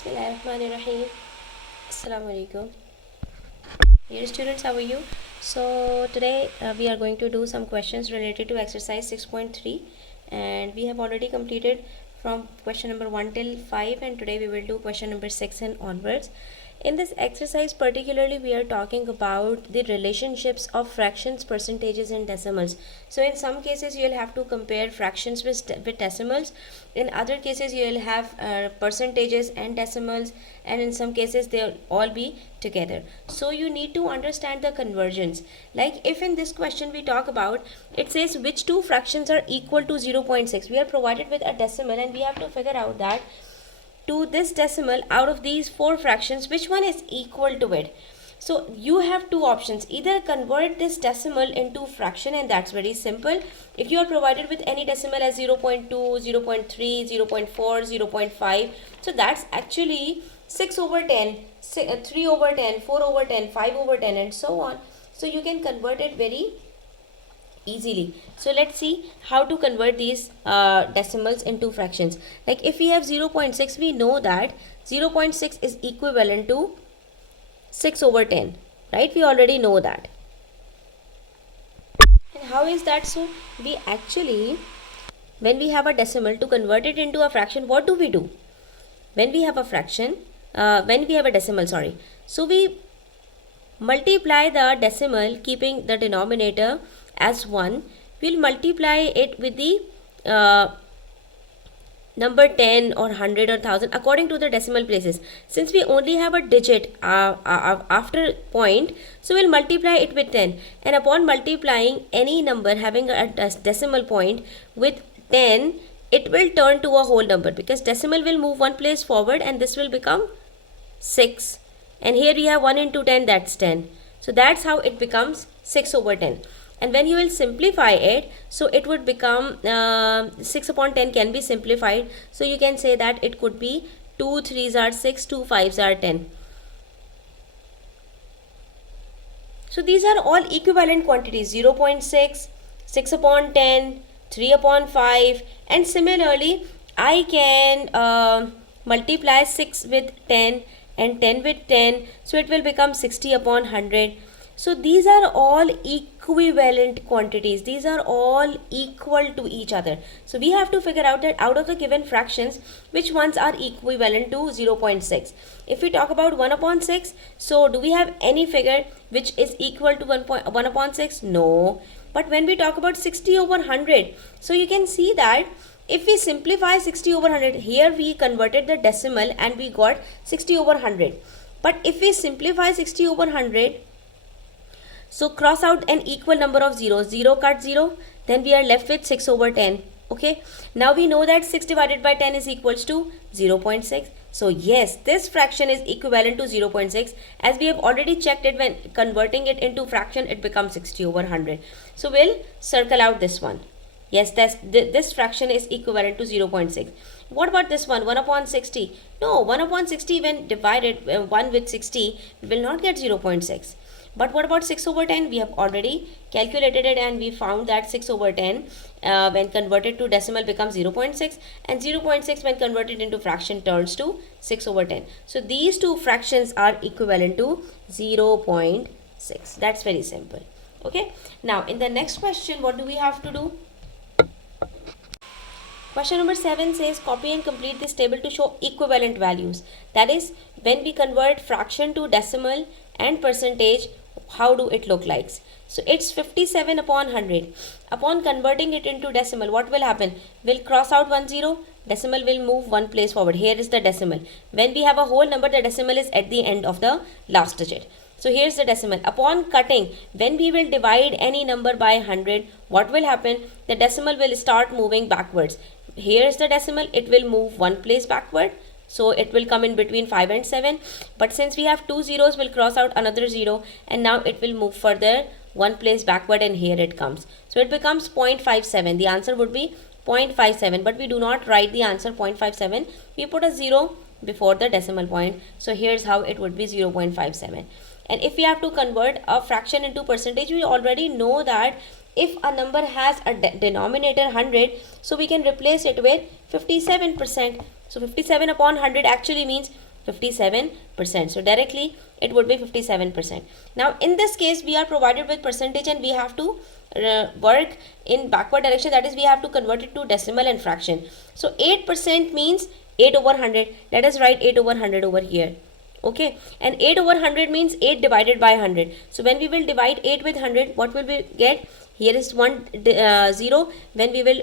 Bismillahirrahmanirrahim. Assalamu alaikum. Dear students, how are you? So today we are going to do some questions related to exercise 6.3, and we have already completed from question number 1 till 5, and today we will do question number 6 and onwards. In this exercise particularly we are talking about the relationships of fractions, percentages and decimals. So in some cases you will have to compare fractions with decimals. In other cases you will have percentages and decimals, and in some cases they'll all be together. So you need to understand the conversions. Like if in this question we talk about, it says which two fractions are equal to 0.6. We are provided with a decimal and we have to figure out that to this decimal, out of these four fractions, which one is equal to it. So you have two options: either convert this decimal into fraction, and that's very simple. If you are provided with any decimal as 0.2, 0.3, 0.4, 0.5, so that's actually 6 over 10, 3 over 10, 4 over 10, 5 over 10 and so on. So you can convert it very easily. So let's see how to convert these decimals into fractions. Like if we have 0.6, we know that 0.6 is equivalent to 6 over 10, right? We already know that. And how is that so? We actually, when we have a decimal, to convert it into a fraction, what do we do? When we have a fraction, when we have a decimal, sorry, so we multiply the decimal keeping the denominator as 1. We'll multiply it with the number 10 or 100 or 1000 according to the decimal places. Since we only have a digit after point, so we'll multiply it with 10, and upon multiplying any number having a decimal point with 10, it will turn to a whole number, because decimal will move one place forward and this will become 6, and here we have 1 into 10, that's 10. So that's how it becomes 6 over 10. And when you will simplify it, so it would become 6 upon 10 can be simplified. So you can say that it could be 2 3s are 6, 2 5s are 10. So these are all equivalent quantities: 0.6, 6 upon 10, 3 upon 5, and similarly I can multiply 6 with 10 and 10 with 10, so it will become 60 upon 100. So these are all equivalent quantities. These are all equal to each other. So we have to figure out that out of the given fractions, which ones are equivalent to 0.6. If we talk about 1 upon 6, so do we have any figure which is equal to 1 upon 6? No. But when we talk about 60 over 100, so you can see that if we simplify 60 over 100, here we converted the decimal and we got 60 over 100. But if we simplify 60 over 100, so cross out an equal number of zeros, 0 cut 0, then we are left with 6 over 10. Okay, now we know that 6 divided by 10 is equals to 0.6. So yes, this fraction is equivalent to 0.6, as we have already checked it. When converting it into fraction, it becomes 60 over 100. So we'll circle out this one. Yes, this fraction is equivalent to 0.6. What about this one, 1 upon 60? No, 1 upon 60 when divided 1 with 60, we will not get 0.6. But what about 6 over 10? We have already calculated it and we found that 6 over 10 when converted to decimal becomes 0.6, and 0.6 when converted into fraction turns to 6 over 10. So these two fractions are equivalent to 0.6. That's very simple. Okay. Now in the next question, what do we have to do? Question number 7 says copy and complete this table to show equivalent values. That is, when we convert fraction to decimal and percentage, how do it look like? So it's 57 upon 100. Upon converting it into decimal, what will happen? We'll cross out 1 0. Decimal will move one place forward. Here is the decimal. When we have a whole number, the decimal is at the end of the last digit. So here's the decimal. Upon cutting, when we will divide any number by 100, what will happen? The decimal will start moving backwards. Here's the decimal. It will move one place backward. So it will come in between 5 and 7. But since we have two zeros, we'll cross out another 0. And now it will move further one place backward, and here it comes. So it becomes 0.57. The answer would be 0.57. But we do not write the answer 0.57. We put a 0 before the decimal point. So here's how it would be 0.57. And if we have to convert a fraction into percentage, we already know that if a number has a denominator 100, so we can replace it with 57%. So 57 upon 100 actually means 57%. So directly it would be 57%. Now in this case we are provided with percentage and we have to work in backward direction, that is we have to convert it to decimal and fraction. So 8% means 8 over 100. Let us write 8 over 100 over here. Okay, and 8 over 100 means 8 divided by 100. So when we will divide 8 with 100, what will we get? Here is 0. When we will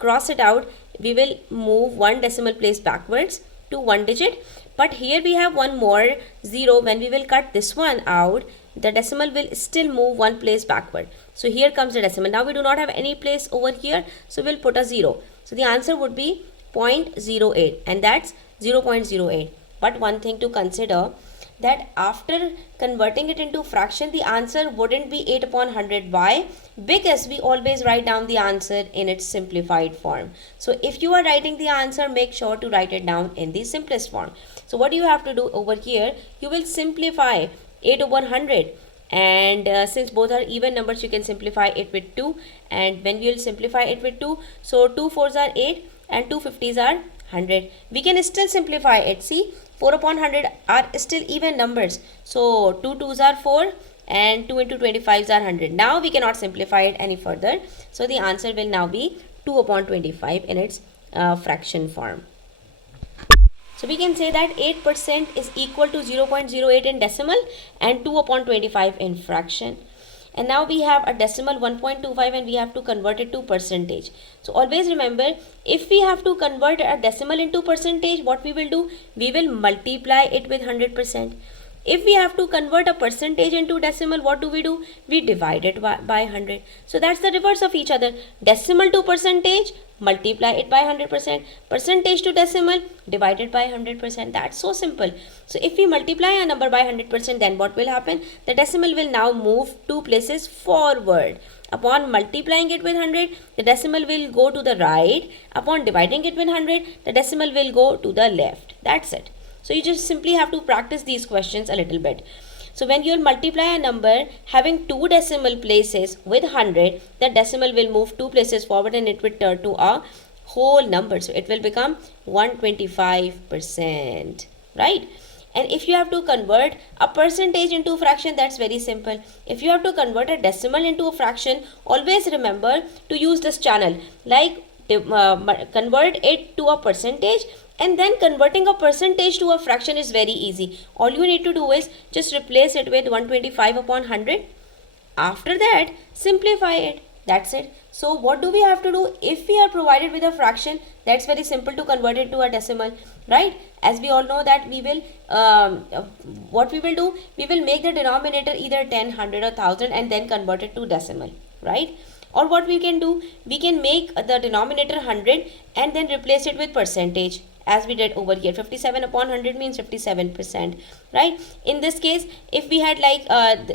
cross it out, we will move one decimal place backwards to one digit. But here we have one more 0. When we will cut this one out, the decimal will still move one place backward. So here comes the decimal. Now we do not have any place over here, so we'll put a 0. So the answer would be 0.08, and that's 0.08. But one thing to consider, that after converting it into fraction, the answer wouldn't be 8 upon 100. Why? Because we always write down the answer in its simplified form. So if you are writing the answer, make sure to write it down in the simplest form. So what do you have to do over here? You will simplify 8 over 100. And since both are even numbers, you can simplify it with 2. And when you will simplify it with 2, so 2 4s are 8 and 2 50s are 100. We can still simplify it. See, 4 upon 100 are still even numbers. So 2 2s are 4 and 2 into 25s are 100. Now we cannot simplify it any further. So the answer will now be 2 upon 25 in its fraction form. So we can say that 8% is equal to 0.08 in decimal and 2 upon 25 in fraction. And now we have a decimal 1.25 and we have to convert it to percentage. So always remember, if we have to convert a decimal into percentage, what we will do? We will multiply it with 100%. If we have to convert a percentage into decimal, what do? We divide it by 100. So that's the reverse of each other. Decimal to percentage, multiply it by 100%. Percentage to decimal, divided by 100%. That's so simple. So if we multiply a number by 100%, then what will happen? The decimal will now move 2 places forward. Upon multiplying it with 100, the decimal will go to the right. Upon dividing it with 100, the decimal will go to the left. That's it. So you just simply have to practice these questions a little bit. So when you will multiply a number having 2 decimal places with 100, the decimal will move 2 places forward and it will turn to a whole number. So it will become 125%, right? And if you have to convert a percentage into a fraction, that's very simple. If you have to convert a decimal into a fraction, always remember to use this channel. Like convert it to a percentage, and then converting a percentage to a fraction is very easy. All you need to do is just replace it with 125 upon 100. After that, simplify it. That's it. So what do we have to do? If we are provided with a fraction, that's very simple to convert it to a decimal, right? As we all know that we will, what we will do? We will make the denominator either 10, 100 or 1000 and then convert it to decimal, right? Or what we can do? We can make the denominator 100 and then replace it with percentage, as we did over here. 57 upon 100 means 57%, right? In this case, if we had like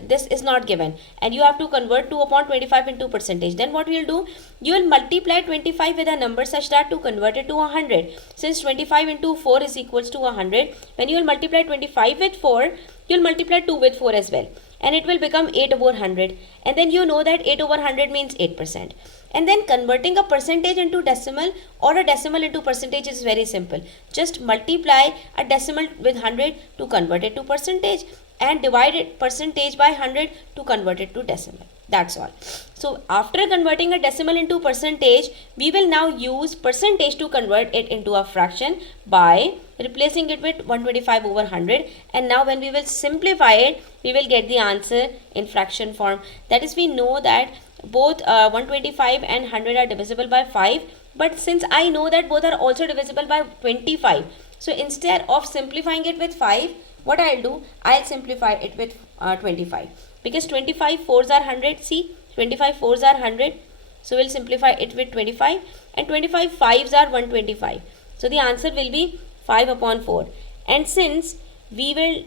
this is not given and you have to convert 2 upon 25 into percentage, then what we will do? You will multiply 25 with a number such that to convert it to 100. Since 25 into 4 is equals to 100, when you will multiply 25 with 4, you will multiply 2 with 4 as well, and it will become 8 over 100. And then you know that 8 over 100 means 8%. And then converting a percentage into decimal or a decimal into percentage is very simple. Just multiply a decimal with 100 to convert it to percentage and divide it percentage by 100 to convert it to decimal. That's all. So after converting a decimal into percentage, we will now use percentage to convert it into a fraction by replacing it with 125 over 100. And now when we will simplify it, we will get the answer in fraction form. That is, we know that both 125 and 100 are divisible by 5. But since I know that both are also divisible by 25, so instead of simplifying it with 5, what I'll do? I'll simplify it with 25. Because 25 4s are 100. See, 25 4s are 100. So we'll simplify it with 25. And 25 5s are 125. So the answer will be 5 upon 4. And since we will,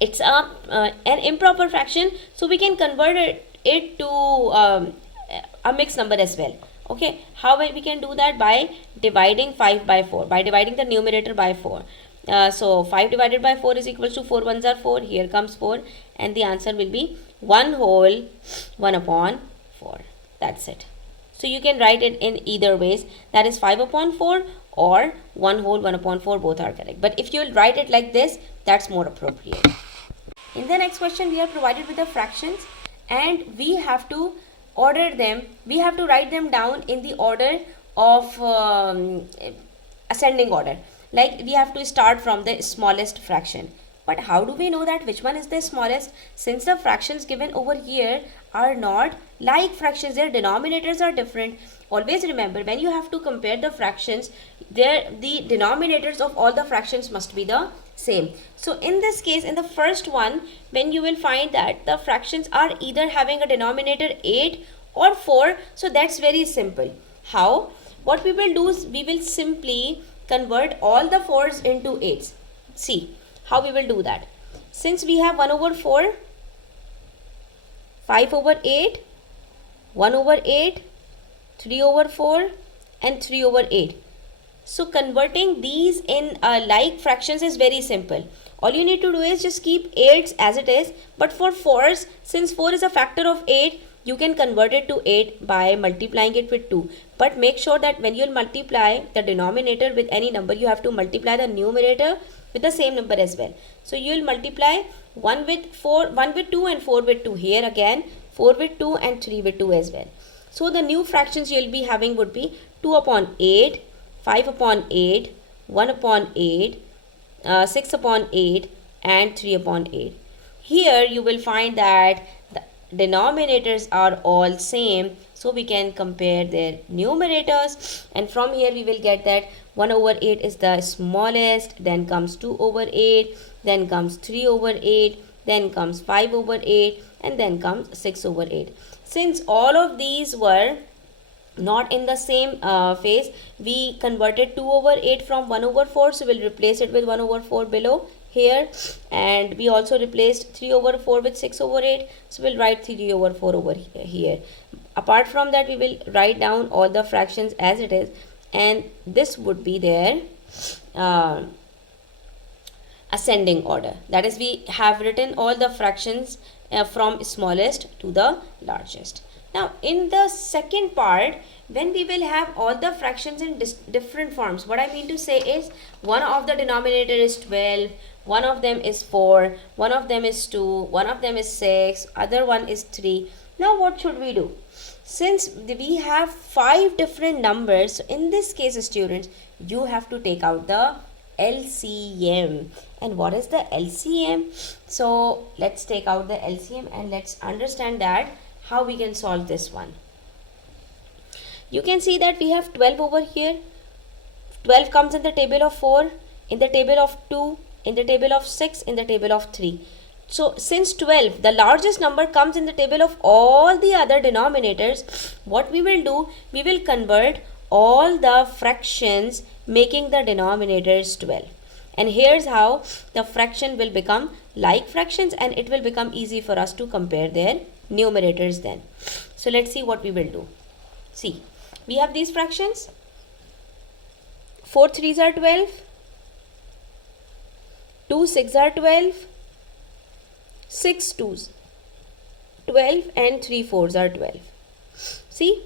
it's an improper fraction, so we can convert it to a mixed number as well. Okay, how we can do that? By dividing 5 by 4, by dividing the numerator by 4. So 5 divided by 4 is equals to 4 ones are 4. Here comes 4, and the answer will be 1 whole 1 upon 4. That's it. So you can write it in either ways, that is 5 upon 4 or 1 whole 1 upon 4, both are correct. But if you will write it like this, that's more appropriate. In the next question, we are provided with the fractions and we have to order them. We have to write them down in the order of ascending order. Like we have to start from the smallest fraction. But how do we know that which one is the smallest? Since the fractions given over here are not like fractions, their denominators are different. Always remember, when you have to compare the fractions, the denominators of all the fractions must be the same. So in this case, in the first one, when you will find that the fractions are either having a denominator 8 or 4, so that's very simple. How? What we will do is we will simply convert all the 4s into 8s. See how we will do that. Since we have 1 over 4, 5 over 8, 1 over 8, 3 over 4 and 3 over 8. So converting these in like fractions is very simple. All you need to do is just keep 8s as it is, but for 4s, since 4 is a factor of 8, you can convert it to 8 by multiplying it with 2. But make sure that when you multiply the denominator with any number, you have to multiply the numerator with the same number as well. So you will multiply 1 with 4, 1 with 2 and 4 with 2. Here again 4 with 2 and 3 with 2 as well. So the new fractions you will be having would be 2 upon 8, 5 upon 8, 1 upon 8, 6 upon 8 and 3 upon 8. Here you will find that the denominators are all same, so we can compare their numerators, and from here we will get that 1 over 8 is the smallest, then comes 2 over 8, then comes 3 over 8, then comes 5 over 8 and then comes 6 over 8. Since all of these were not in the same phase, we converted 2 over 8 from 1 over 4, so we'll replace it with 1 over 4 below here, and we also replaced 3 over 4 with 6 over 8, so we'll write 3 over 4 over here. Apart from that, we will write down all the fractions as it is, and this would be their ascending order. That is, we have written all the fractions from smallest to the largest. Now in the second part, when we will have all the fractions in different forms, what I mean to say is one of the denominator is 12, one of them is 4, one of them is 2, one of them is 6, other one is 3. Now what should we do? Since we have 5 different numbers, so in this case students, you have to take out the LCM. And what is the LCM? So let's take out the LCM and let's understand that how we can solve this one. You can see that we have 12 over here. 12 comes in the table of 4, in the table of 2, in the table of 6, in the table of 3. So since 12, the largest number, comes in the table of all the other denominators, what we will do, we will convert all the fractions making the denominators 12. And here's how the fraction will become like fractions, and it will become easy for us to compare their numerators then. So let's see what we will do. See, we have these fractions. 4 3s are 12, 2 6s are 12, 6 2s 12 and 3 4s are 12. See,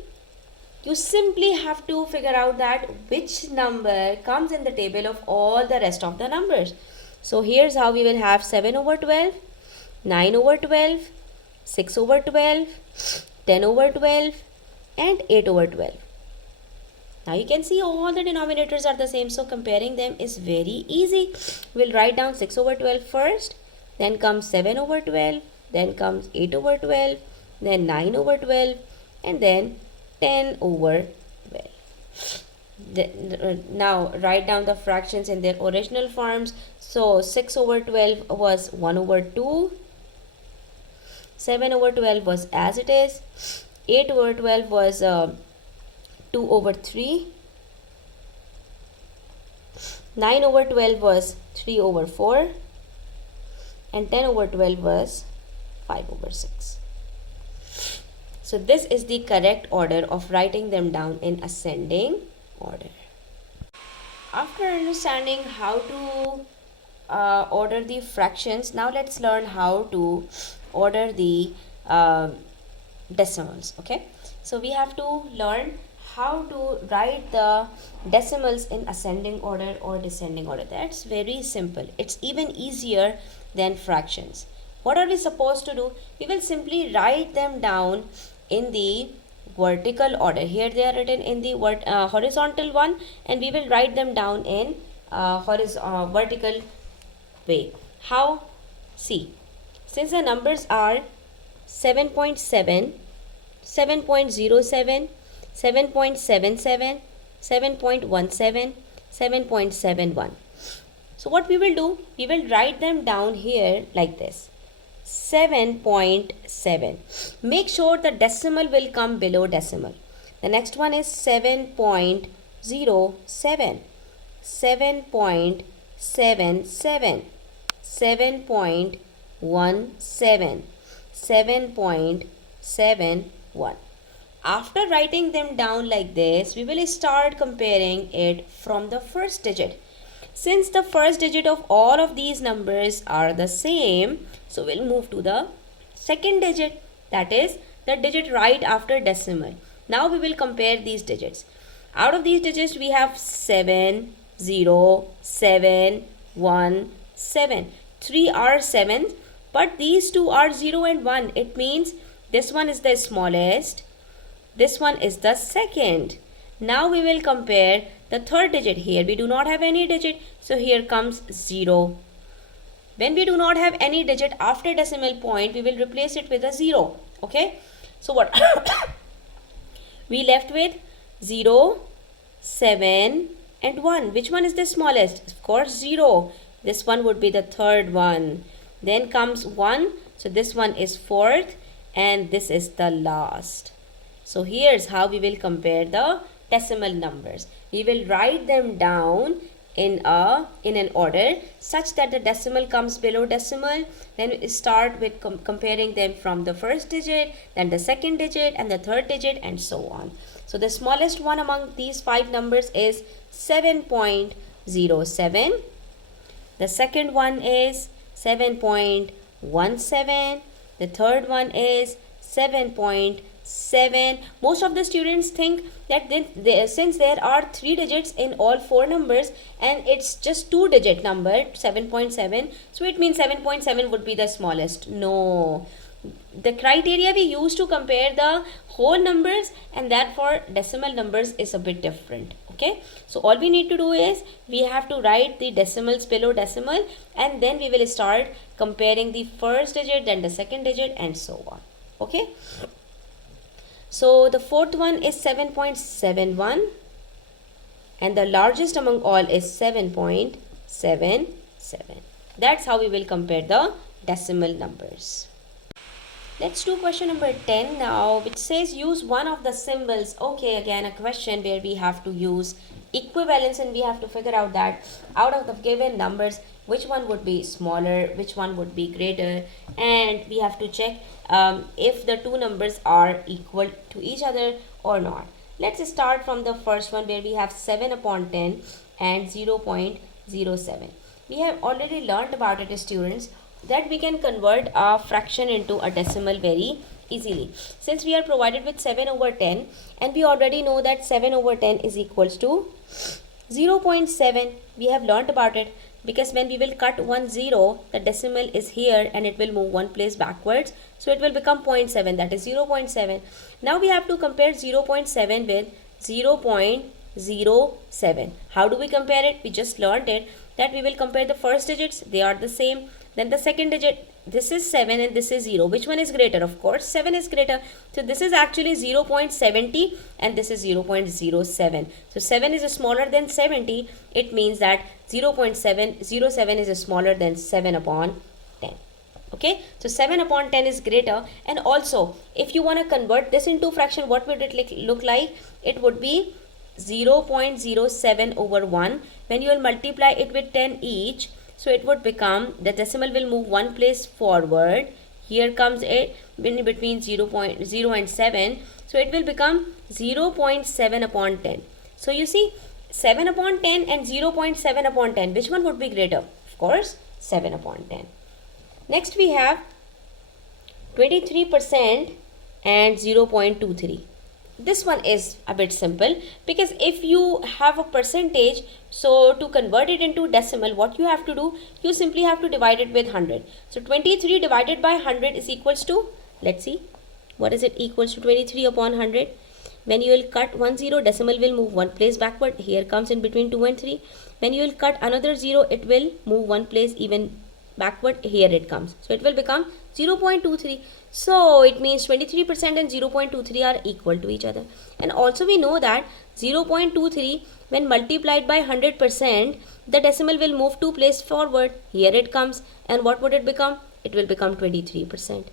you simply have to figure out that which number comes in the table of all the rest of the numbers. So here's how we will have 7 over 12, 9 over 12, 6 over 12, 10 over 12 and 8 over 12. Now you can see all the denominators are the same, so comparing them is very easy. We'll write down 6 over 12 first, then comes 7 over 12, then comes 8 over 12, then 9 over 12 and then 10 over 12. Now write down the fractions in their original forms. So 6 over 12 was 1 over 2, 7 over 12 was as it is, 8 over 12 was 2 over 3, 9 over 12 was 3 over 4 and 10 over 12 was 5 over 6. So this is the correct order of writing them down in ascending order. After understanding how to order the fractions, now let's learn how to order the decimals. Okay, so we have to learn how to write the decimals in ascending order or descending order. That's very simple. It's even easier than fractions. What are we supposed to do? We will simply write them down in the vertical order. Here they are written in the horizontal one, and we will write them down in vertical way. How? See, since the numbers are 7.7, 7.07, 7.77, 7.17, 7.71. So what we will do, we will write them down here like this. 7.7. Make sure the decimal will come below decimal. The next one is 7.07, 7.77, 7.17, 7.71. After writing them down like this, we will start comparing it from the first digit. Since the first digit of all of these numbers are the same, so we'll move to the second digit, that is the digit right after decimal. Now we will compare these digits. Out of these digits we have 7, 0, 7, 1, 7. 3 are 7s, but these two are 0 and 1. It means this one is the smallest, this one is the second. Now we will compare the third digit. Here we do not have any digit, so here comes 0. When we do not have any digit after decimal point, we will replace it with a 0. Okay, so what we left with 0, 7 and 1. Which one is the smallest? Of course 0. This one would be the third one. Then comes 1, so this one is fourth, and this is the last. So here's how we will compare the decimal numbers. We will write them down in an order such that the decimal comes below decimal. Then we start with comparing them from the first digit, then the second digit, and the third digit, and so on. So the smallest one among these 5 numbers is 7.07. The second one is 7.17. The third one is 7.7. Most of the students think that since there are 3 digits in all 4 numbers and it's just 2-digit number 7.7, so it means 7.7 would be the smallest. No, the criteria we use to compare the whole numbers and that for decimal numbers is a bit different. Okay, so all we need to do is we have to write the decimals below decimal, and then we will start comparing the first digit, then the second digit, and so on. Okay, so the fourth one is 7.71, and the largest among all is 7.77. That's how we will compare the decimal numbers. Let's do question number 10 now, which says use one of the symbols. Okay, again a question where we have to use equivalence, and we have to figure out that out of the given numbers which one would be smaller, which one would be greater, and we have to check if the two numbers are equal to each other or not. Let's start from the first one where we have 7 upon 10 and 0.07. We have already learnt about it, students, that we can convert a fraction into a decimal very easily. Since we are provided with 7 over 10, and we already know that 7 over 10 is equals to 0.7. We have learnt about it because when we will cut 1 0, the decimal is here and it will move one place backwards, so it will become 0.7, that is 0.7. Now we have to compare 0.7 with 0.07. How do we compare it? We just learnt it that we will compare the first digits, they are the same. Then the second digit, this is 7 and this is 0. Which one is greater? Of course 7 is greater. So this is actually 0.70 and this is 0.07. So 7 is smaller than 70. It means that 0.707 is smaller than 7 upon 10. Okay, so 7 upon 10 is greater. And also if you want to convert this into fraction, what would it look like? It would be 0.07 over 1. When you will multiply it with 10 each, so it would become, the decimal will move one place forward. Here comes it in between 0 and 7. So it will become 0.7 upon 10. So you see 7 upon 10 and 0.7 upon 10. Which one would be greater? Of course 7 upon 10. Next we have 23% and 0.23. this one is a bit simple, because if you have a percentage, so to convert it into decimal, what you have to do, you simply have to divide it with 100. So 23 divided by 100 is equals to, let's see, what is it equals to? 23 upon 100. When you will cut one zero, decimal will move one place backward. Here comes in between 2 and 3. When you will cut another zero, it will move one place even backward. Here it comes. So it will become 0.23. So it means 23% and 0.23 are equal to each other. And also we know that 0.23 when multiplied by 100%, the decimal will move two places forward. Here it comes. And what would it become? It will become 23%.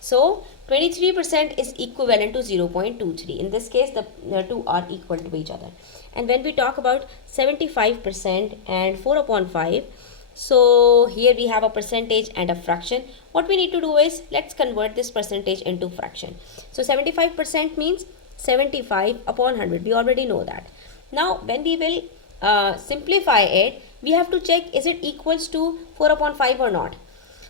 So 23% is equivalent to 0.23. In this case, the two are equal to each other. And when we talk about 75% and 4 upon 5, so here we have a percentage and a fraction. What we need to do is, let's convert this percentage into fraction. So 75% means 75 upon 100. We already know that. Now when we will simplify it, we have to check is it equals to 4 upon 5 or not.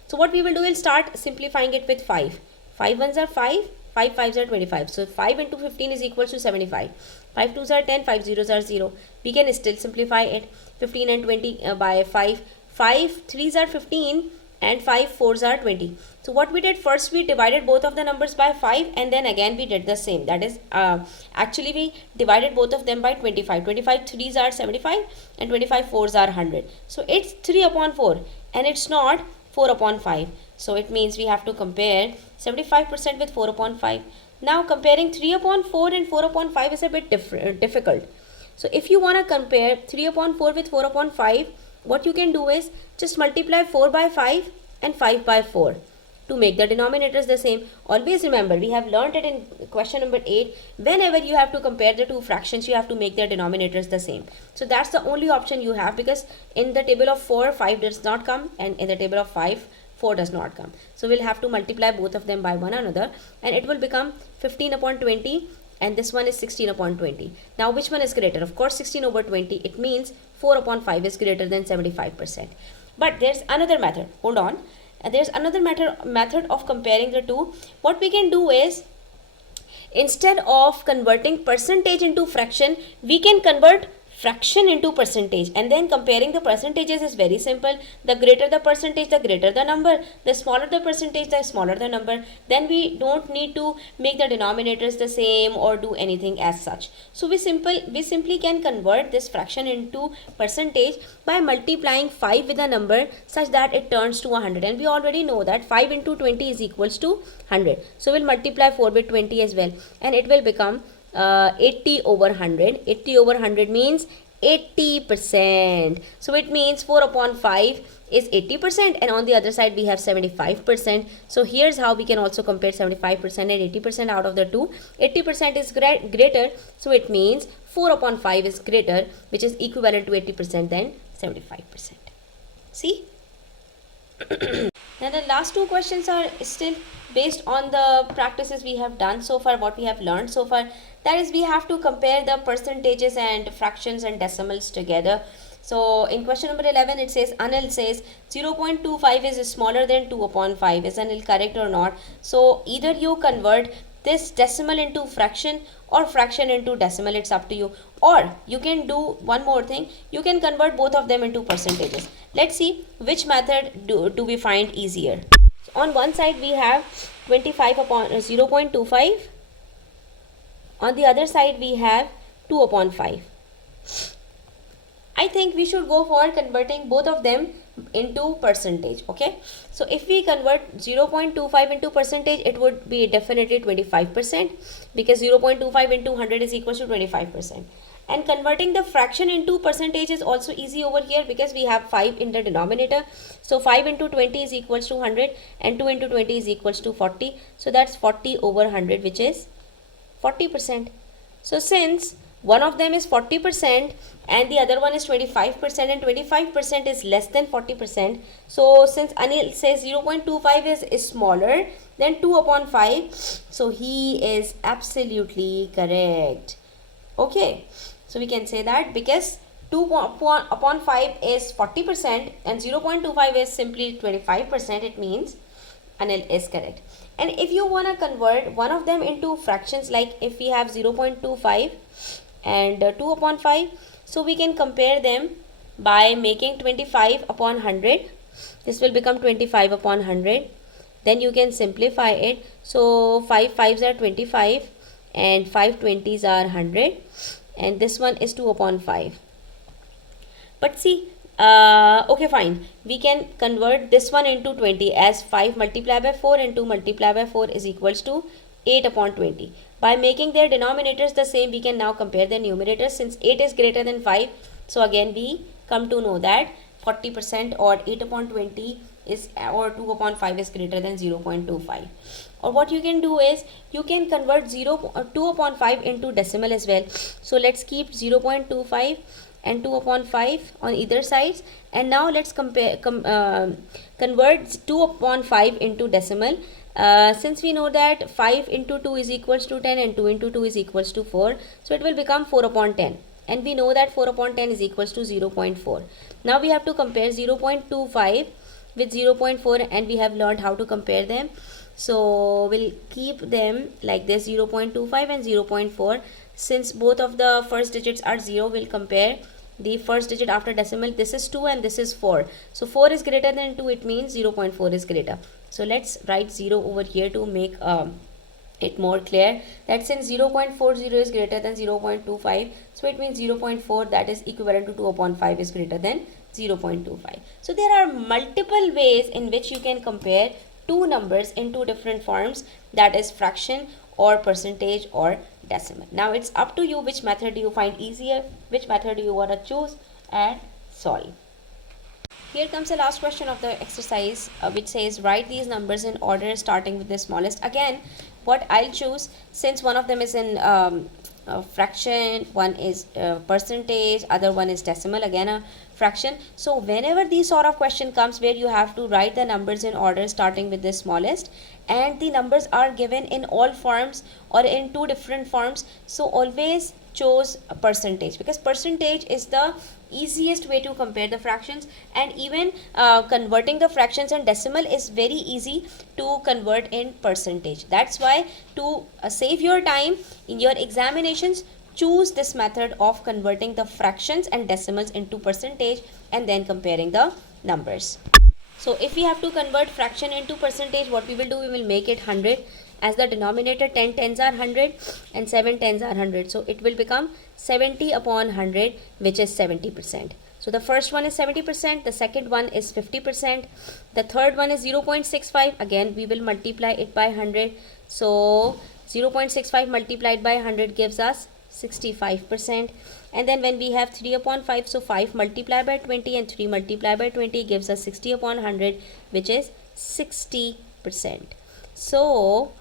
So what we will do, we'll start simplifying it with 5. 5 ones are 5, 5 fives are 25. So 5 into 15 is equals to 75. 5 twos are 10, 5 zeros are 0. We can still simplify it. 15 and 20 by 5. 5 threes are 15 and 5 fours are 20. So what we did, first we divided both of the numbers by 5 and then again we did the same. That is, actually we divided both of them by 25. 25 threes are 75 and 25 fours are 100. So it's 3 upon 4 and it's not 4 upon 5. So it means we have to compare 75% with 4 upon 5. Now comparing 3 upon 4 and 4 upon 5 is a bit difficult. So if you want to compare 3 upon 4 with 4 upon 5, what you can do is just multiply 4 by 5 and 5 by 4 to make the denominators the same. Always remember, we have learned it in question number 8. Whenever you have to compare the two fractions, you have to make their denominators the same. So that's the only option you have, because in the table of 4, 5 does not come, and in the table of 5, 4 does not come. So we'll have to multiply both of them by one another, and it will become 15 upon 20, and this one is 16 upon 20. Now which one is greater? Of course 16 over 20. It means 4 upon 5 is greater than 75%. But there's another method. Hold on. There's another method of comparing the two. What we can do is, instead of converting percentage into fraction, we can convert fraction into percentage, and then comparing the percentages is very simple. The greater the percentage, the greater the number. The smaller the percentage, the smaller the number. Then we don't need to make the denominators the same or do anything as such. So we simply can convert this fraction into percentage by multiplying 5 with a number such that it turns to 100. And we already know that 5 into 20 is equals to 100. So we'll multiply 4 with 20 as well, and it will become 80 over 100. 80 over 100 means 80%. So it means 4 upon 5 is 80%, and on the other side we have 75%. So here's how we can also compare 75% and 80% out of the two. 80% is greater, so it means 4 upon 5 is greater, which is equivalent to 80% than 75%. See? Now the last two questions are still based on the practices we have done so far, what we have learned so far. That is, we have to compare the percentages and fractions and decimals together. So in question number 11, it says, Anil says 0.25 is smaller than 2 upon 5. Is Anil correct or not? So either you convert this decimal into fraction or fraction into decimal, it's up to you. Or you can do one more thing, you can convert both of them into percentages. Let's see which method do we find easier. On one side we have 25 upon 0.25. On the other side we have 2 upon 5. I think we should go for converting both of them into percentage. Okay, so if we convert 0.25 into percentage, it would be definitely 25%, because 0.25 into 100 is equal to 25%. And converting the fraction into percentage is also easy over here, because we have 5 in the denominator. So 5 into 20 is equals to 100, and 2 into 20 is equals to 40. So that's 40 over 100, which is 40%. So since one of them is 40% and the other one is 25%, and 25% is less than 40%. So since Anil says 0.25 is smaller than 2 upon 5, so he is absolutely correct. Okay, so we can say that because 2 upon 5 is 40% and 0.25 is simply 25%, it means Anil is correct. And if you want to convert one of them into fractions, like if we have 0.25 and 2 upon 5, so we can compare them by making 25 upon 100. This will become 25 upon 100. Then you can simplify it. So 5 5s are 25 and 5 20s are 100, and this one is 2 upon 5. But see, okay, fine, we can convert this one into 20, as 5 multiplied by 4 and 2 multiplied by 4 is equals to 8 upon 20. By making their denominators the same, we can now compare their numerators. Since 8 is greater than 5, so again we come to know that 40% or 8 upon 20 is, or 2 upon 5 is greater than 0.25. Or what you can do is you can convert 2 upon 5 into decimal as well. So let's keep 0.25 and 2 upon 5 on either sides, and now let's convert 2 upon 5 into decimal. Since we know that 5 into 2 is equals to 10 and 2 into 2 is equals to 4, so it will become 4 upon 10, and we know that 4 upon 10 is equals to 0.4. Now we have to compare 0.25 with 0.4, and we have learned how to compare them. So we'll keep them like this, 0.25 and 0.4. Since both of the first digits are 0, we'll compare the first digit after decimal. This is 2 and this is 4. So 4 is greater than 2, it means 0.4 is greater. So let's write 0 over here to make it more clear, that since 0.40 is greater than 0.25, so it means 0.4, that is equivalent to 2 upon 5, is greater than 0.25. So there are multiple ways in which you can compare two numbers in two different forms, that is fraction or percentage or decimal. Now it's up to you which method do you find easier, which method do you want to choose and solve. Here comes the last question of the exercise, which says write these numbers in order starting with the smallest. Again, what I'll choose, since one of them is in fraction, one is percentage, other one is decimal, again a fraction. So whenever these sort of question comes where you have to write the numbers in order starting with the smallest, and the numbers are given in all forms or in two different forms, so always choose a percentage, because percentage is the easiest way to compare the fractions, and even converting the fractions and decimal is very easy to convert in percentage. That's why to save your time in your examinations, choose this method of converting the fractions and decimals into percentage and then comparing the numbers. So if we have to convert fraction into percentage, what we will do, we will make it 100. As the denominator 10 tens are 100 and 7 tens are 100. So it will become 70 upon 100, which is 70%. So the first one is 70%, the second one is 50%, the third one is 0.65. Again, we will multiply it by 100. So 0.65 multiplied by 100 gives us 65%. And then when we have 3 upon 5, so 5 multiplied by 20 and 3 multiplied by 20 gives us 60 upon 100, which is 60%. So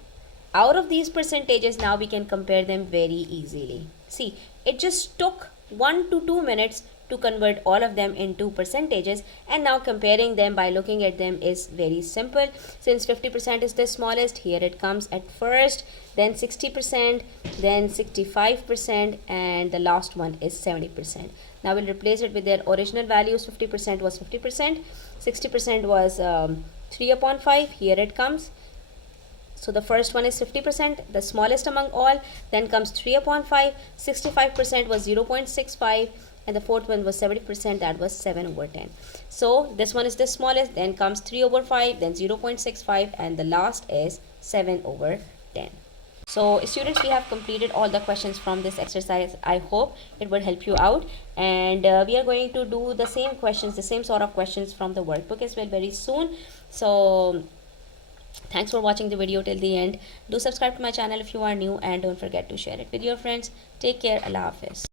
out of these percentages, now we can compare them very easily. See, it just took 1 to 2 minutes to convert all of them into percentages, and now comparing them by looking at them is very simple. Since 50% is the smallest, here it comes at first, then 60%, then 65%, and the last one is 70%. Now we'll replace it with their original values. 50% was 50%, 60% was 3 upon 5, here it comes. So the first one is 50%, the smallest among all, then comes 3 upon 5, 65% was 0.65, and the fourth one was 70%, that was 7 over 10. So this one is the smallest, then comes 3 over 5, then 0.65, and the last is 7 over 10. So students, we have completed all the questions from this exercise. I hope it will help you out, and we are going to do the same questions, the same sort of questions from the workbook as well very soon. So thanks for watching the video till the end. Do subscribe to my channel if you are new, and don't forget to share it with your friends. Take care. Allah Hafiz.